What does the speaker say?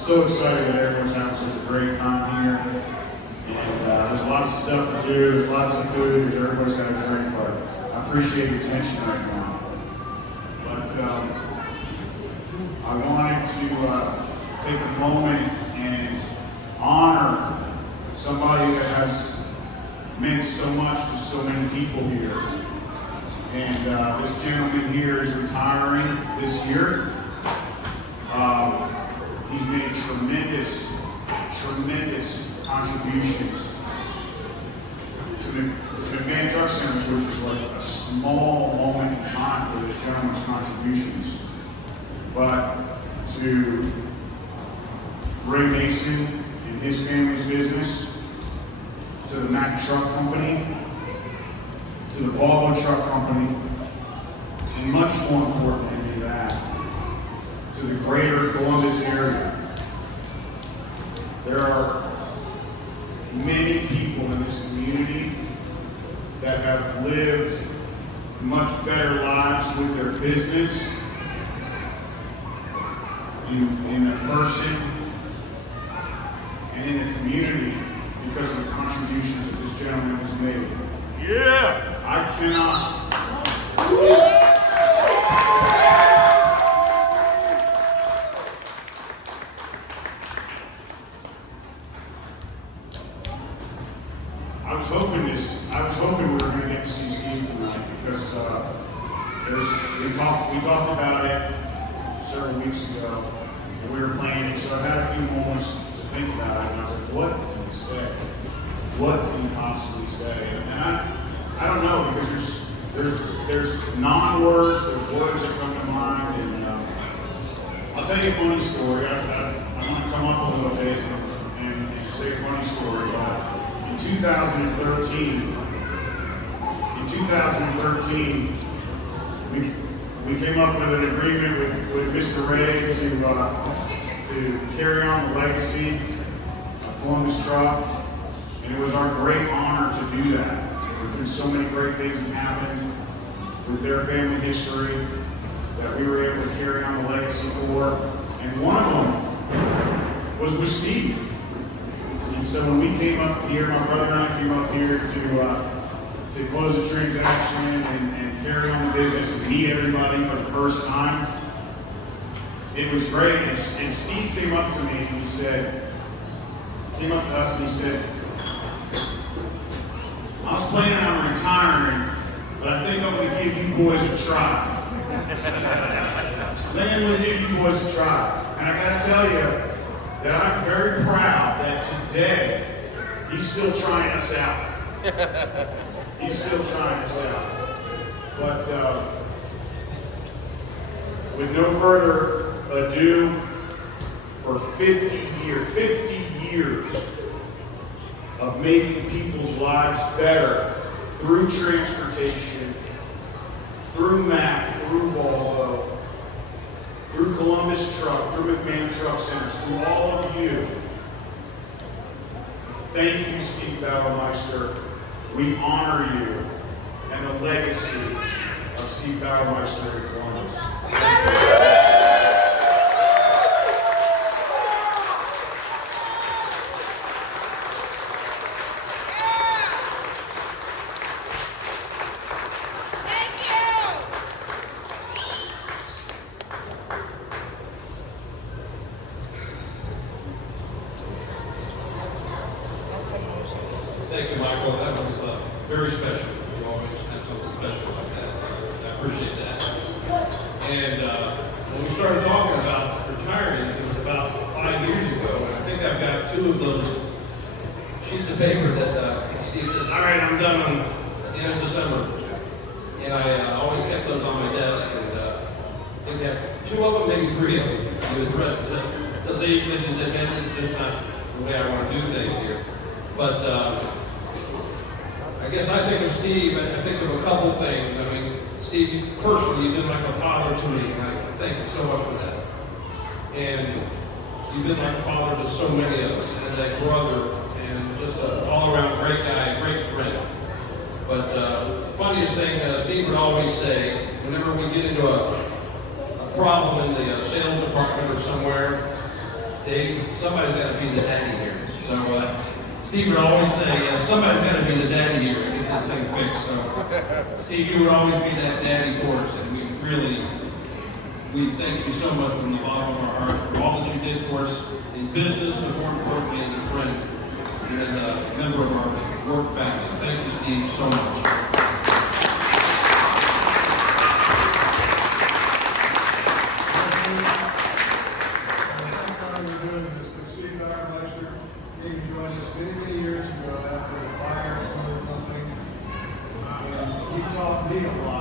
so excited that everyone's having such a great time here. And there's lots of stuff to do, there's lots of food, everybody's got a drink, but I appreciate your attention right now. But I wanted to take a moment and honor somebody that has meant so much to so many people here. And this gentleman here is retiring this year. He's made tremendous contributions to the McMahon Truck Centers, which is like a small moment in time for this gentleman's contributions. But to Ray Mason and his family's business, to the Mack Truck Company, to the Volvo Truck Company, and much more important than that, to the greater Columbus area. There are many people in this community that have lived much better lives with their business, in the person, and in the community because of the contributions that this gentleman has made. Yeah! I cannot. I was hoping we were going to get to see Steve tonight because we talked about it several weeks ago and we were planning. So I had a few moments to think about it, and I was like, what can he say? What can he possibly say? And I don't know, because there's non-words, there's words that come to mind, and I'll tell you a funny story. I want to come up a little bit and say a funny story. In 2013, we came up with an agreement with Mr. Ray to carry on the legacy of Columbus Truck, and it was our great honor to do that. There's been so many great things that happened with their family history that we were able to carry on the legacy for, and one of them was with Steve. And so when we came up here, my brother and I came up here to close the transaction and carry on the business and meet everybody for the first time, it was great. And Steve came up to me and he came up to us and he said, I was planning on retiring, but I think I'm going to give you boys a try. I think I'm going to give you boys a try. And I got to tell you that I'm very proud that today he's still trying us out. He's still trying us out. But with no further ado, for 50 years of making people's lives better through transportation, through Mack, through Volvo, through Columbus Truck, through McMahon Truck Centers, through all of you. Thank you, Steve Bauermeister. We honor you and the legacy of Steve Bauermeister in Columbus. Thank you, Michael. That was very special. You always have something special like that. I appreciate that. And when we started talking about retiring, it was about 5 years ago. And I think I've got 2 of those sheets of paper that Steve says, all right, I'm done at the end of December. And I always kept those on my desk. And I think I have 2 of them, maybe 3 of them. You had read to leave and you said, man, this is just not the way I want to do things here. But I guess I think of Steve, and I think of a couple things. I mean, Steve, personally, you've been like a father to me, and I thank you so much for that. And you've been like a father to so many of us, and a brother, and just an all-around great guy, a great friend. But the funniest thing Steve would always say, whenever we get into a problem in the sales department or somewhere, Dave, somebody's got to be the daddy here. So Steve would always say, somebody's got to be the daddy here to get this thing fixed. So Steve, you would always be that daddy for us, and we thank you so much from the bottom of our heart for all that you did for us in business, but more importantly as a friend and as a member of our work family. Thank you, Steve, so much. Steve Bauermeister came and joined us many years ago after the fire from the company. And he taught me a lot.